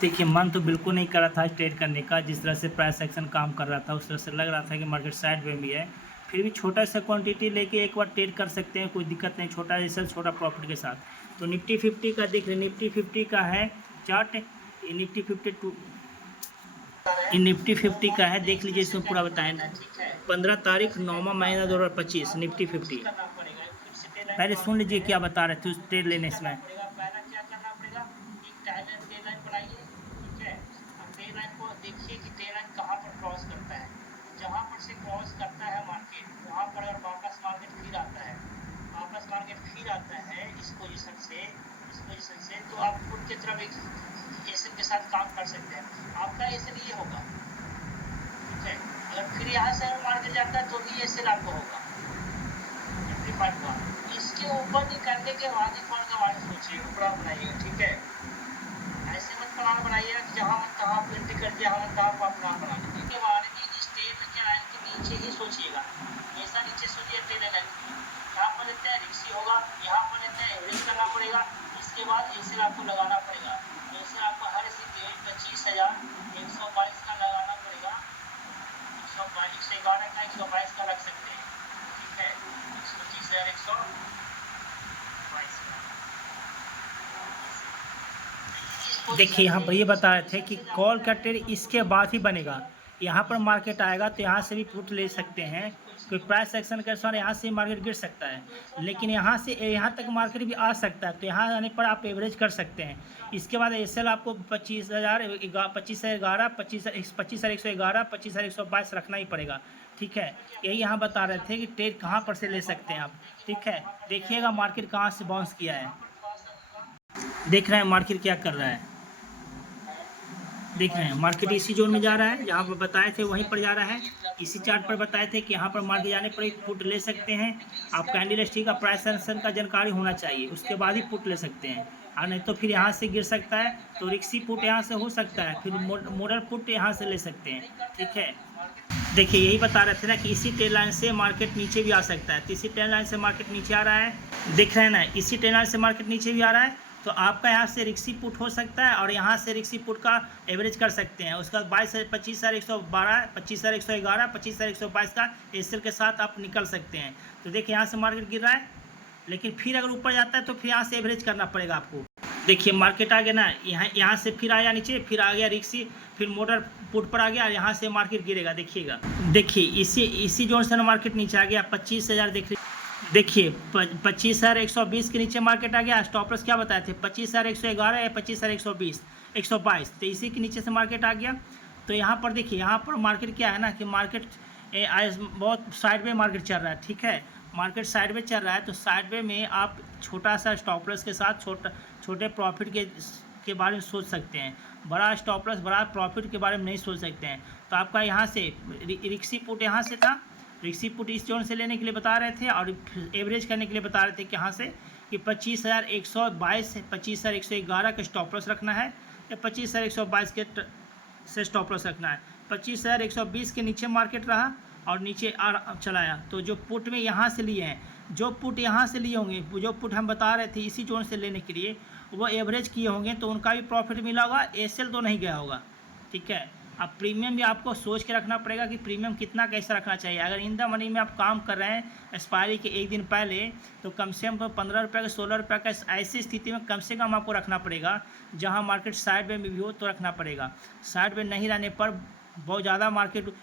देखिए, मन तो बिल्कुल नहीं कर रहा था ट्रेड करने का। जिस तरह से प्राइस एक्शन काम कर रहा था उस तरह से लग रहा था कि मार्केट साइड में भी है। फिर भी छोटा सा क्वांटिटी लेके एक बार ट्रेड कर सकते हैं, कोई दिक्कत नहीं, छोटा जैसा छोटा प्रॉफिट के साथ। तो निफ्टी 50 का देख रहे, निफ्टी 50 का है चार्ट। ये निफ्टी 52 ये निफ्टी 50 का है, देख लीजिए, इसमें पूरा बताएं। 15 तारीख 9वां महीना 2025 निफ्टी 50। पहले सुन लीजिए क्या बता रहे थे उस ट्रेड लेने में। देखिए कि ट्रेड लाइन कहाँ पर क्रॉस करता है। जहाँ पर से क्रॉस करता है मार्केट, वहाँ पर अगर वापस मार्केट फिर आता है इस पोजीशन से तो आप खुद की तरफ एक एसन के साथ काम कर सकते हैं। आपका एसन ये होगा, ठीक है। अगर फिर यहाँ से मार्केट जाता है तो भी एसन आपको होगा 55 का। इसके ऊपर निकलने के बाद ही कौन का बारे में सोचिएगा, पूरा बनाइएगा, ठीक है। ऐसे मत प्लान बनाइएगा कि जहाँ मन तहाँ आप एंट्री कर दिया, हम तहाँ आप प्लान बना लीजिए। इसके बारे में इस ट्रेड के लाइन के नीचे ही सोचिएगा, ऐसा नीचे सोचिए ट्रेड लाइन। यहाँ पर लेते हैं रिक्सी होगा, यहाँ पर लेते हैं एवरेज करना पड़ेगा। इसके बाद एसेल आपको लगाना पड़ेगा। एसेल आपको हर स्थिति में 25,122 का लगाना पड़ेगा। 111 का 122 का लग सकते हैं, ठीक है। 25,122 का। देखिए, यहाँ पर ये बता रहे थे कि कॉल का ट्रेड इसके बाद ही बनेगा। यहाँ पर मार्केट आएगा तो यहाँ से भी पुट ले सकते हैं, कोई प्राइस एक्शन के अनुसार यहाँ से मार्केट गिर सकता है, लेकिन यहाँ से यहाँ तक मार्केट भी आ सकता है। तो यहाँ आने पर आप एवरेज कर सकते हैं। इसके बाद एसएल आपको 25,011, 25,111, 25,122 रखना ही पड़ेगा, ठीक है। यही यहाँ बता रहे थे कि ट्रेड कहाँ पर से ले सकते हैं आप, ठीक है। देखिएगा मार्केट कहाँ से बाउंस किया है, देख रहे हैं मार्केट क्या कर रहा है। देख रहे हैं मार्केट इसी जोन में जा रहा है, जहाँ पर बताए थे वहीं पर जा रहा है। इसी चार्ट पर बताए थे कि यहाँ पर मार्केट जाने पर ही पुट ले सकते हैं। आप कैंडल स्टिक का प्राइस एक्शन का जानकारी होना चाहिए, उसके बाद ही पुट ले सकते हैं। और नहीं तो फिर यहाँ से गिर सकता है, तो रिक्सी पुट यहाँ से हो सकता है, फिर मॉडल पुट यहाँ से ले सकते हैं, ठीक है। देखिए, यही बता रहे थे ना कि इसी ट्रेड लाइन से मार्केट नीचे भी आ सकता है। तो इसी ट्रेड लाइन से मार्केट नीचे आ रहा है, देख रहे हैं ना, इसी ट्रेड लाइन से मार्केट नीचे भी आ रहा है। तो आपका यहाँ से रिक्सी पुट हो सकता है और यहाँ से रिक्सी पुट का एवरेज कर सकते हैं। उसका 25,112, 25,111, 25,122 का एसएल के साथ आप निकल सकते हैं। तो देखिए, यहाँ से मार्केट गिर रहा है, लेकिन फिर अगर ऊपर जाता है तो फिर यहाँ से एवरेज करना पड़ेगा आपको। देखिए मार्केट आ गया ना, यहाँ से फिर आया नीचे, फिर आ गया रिक्सी, फिर मोटर पुट पर आ गया, यहाँ से मार्केट गिरेगा। देखिएगा, देखिए इसी जोन से ना मार्केट नीचे आ गया 25,000। देखिए 25,120 के नीचे मार्केट आ गया। स्टॉप लॉस क्या बताए थे, 25,111 या 25,120, 122, तो इसी के नीचे से मार्केट आ गया। तो यहाँ पर देखिए, यहाँ पर मार्केट क्या है ना कि मार्केट बहुत साइड में मार्केट चल रहा है, ठीक है। मार्केट साइड में चल रहा है, तो साइड में आप छोटा सा स्टॉप लॉस के साथ छोटे प्रॉफिट के बारे में सोच सकते हैं। बड़ा स्टॉप लॉस बड़ा प्रॉफिट के बारे में नहीं सोच सकते हैं। तो आपका यहाँ से रिक्सी पुट यहाँ से था, रिक्सी पुट इस जोन से लेने के लिए बता रहे थे और एवरेज करने के लिए बता रहे थे कि यहाँ से कि 25,122 से 25,111 का स्टॉप लॉस रखना है, या 25,122 के से स्टॉप लॉस रखना है। 25,120 के नीचे मार्केट रहा और नीचे चलाया। तो जो पुट में यहाँ से लिए हैं, जो पुट यहाँ से लिए होंगे, जो पुट हम बता रहे थे इसी जोन से लेने के लिए, वो एवरेज किए होंगे तो उनका भी प्रॉफिट मिला होगा, एसएल तो नहीं गया होगा, ठीक है। अब प्रीमियम भी आपको सोच के रखना पड़ेगा कि प्रीमियम कितना कैसा रखना चाहिए। अगर इन द मनी में आप काम कर रहे हैं एक्सपायरी के एक दिन पहले, तो कम से कम 15 रुपये का 16 रुपये का ऐसी स्थिति में कम से कम आपको रखना पड़ेगा। जहां मार्केट साइड में भी हो तो रखना पड़ेगा। साइड में नहीं रहने पर बहुत ज़्यादा मार्केट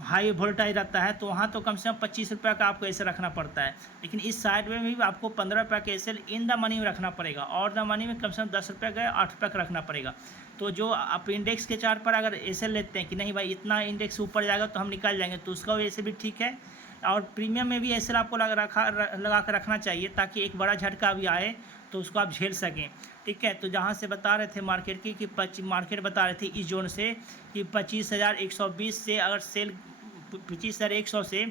हाई वोल्टाइल रहता है, तो वहाँ तो कम से कम 25 रुपये का आपको ऐसे रखना पड़ता है। लेकिन इस साइड में भी आपको 15 रुपये के ऐसे इन द मनी में रखना पड़ेगा, और द मनी में कम से कम 10 रुपये का 8 रुपये का रखना पड़ेगा। तो जो आप इंडेक्स के चार्ट पर अगर ऐसे लेते हैं कि नहीं भाई इतना इंडेक्स ऊपर जाएगा तो हम निकल जाएंगे, तो उसका वैसे भी ठीक है। और प्रीमियम में भी ऐसे आपको लगा कर रखना चाहिए, ताकि एक बड़ा झटका भी आए तो उसको आप झेल सकें, ठीक है। तो जहाँ से बता रहे थे मार्केट की कि मार्केट बता रहे थे इस जोन से कि 25,120 से अगर सेल 25,100 से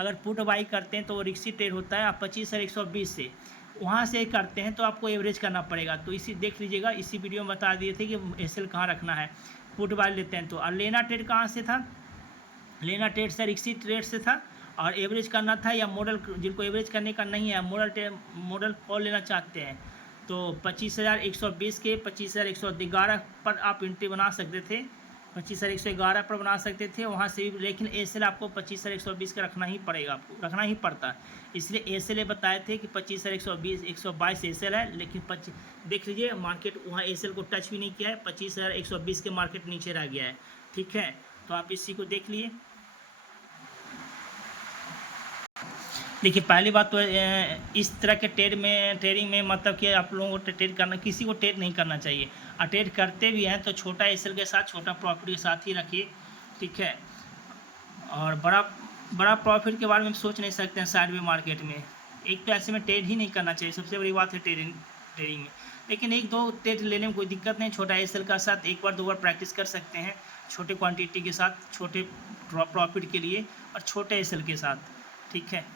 अगर पुट बाई करते हैं तो वो रिक्सी ट्रेड होता है। आप 25,120 से वहाँ से करते हैं तो आपको एवरेज करना पड़ेगा। तो इसी देख लीजिएगा, इसी वीडियो में बता दिए थे कि एसएल कहाँ रखना है, पुट बाई लेते हैं तो। और लेना ट्रेड कहाँ से था, लेना ट्रेड से रिक्सी ट्रेड से था। और एवरेज करना था या मॉडल, जिनको एवरेज करने का नहीं है, मॉडल कॉल लेना चाहते हैं तो 25,120 के 25,111 पर आप एंट्री बना सकते थे, 25,111 पर बना सकते थे वहाँ से भी, लेकिन एस एल आपको 25,120 का रखना ही पड़ेगा, आपको रखना ही पड़ता है। इसलिए एस एल बताए थे कि 25,120 122 एस एल है, लेकिन देख लीजिए मार्केट वहाँ एस एल को टच भी नहीं किया है, 25,120 के मार्केट नीचे रह गया है। ठीक है, तो आप इसी को देख लिए। देखिए पहली बात तो इस तरह के ट्रेडिंग में मतलब कि आप लोगों को ट्रेड करना, किसी को ट्रेड नहीं करना चाहिए, और ट्रेड करते भी हैं तो छोटा एसएल के साथ, छोटा प्रॉफिट के साथ ही रखिए। ठीक है, और बड़ा प्रॉफिट के बारे में सोच नहीं सकते हैं साइड में मार्केट में। एक तो ऐसे में ट्रेड ही नहीं करना चाहिए, सबसे बड़ी बात है ट्रेडिंग में। लेकिन एक दो ट्रेड लेने में कोई दिक्कत नहीं, छोटा एसएल का साथ एक बार दो बार प्रैक्टिस कर सकते हैं, छोटे क्वांटिटी के साथ, छोटे प्रॉफिट के लिए और छोटे एसएल के साथ। ठीक है।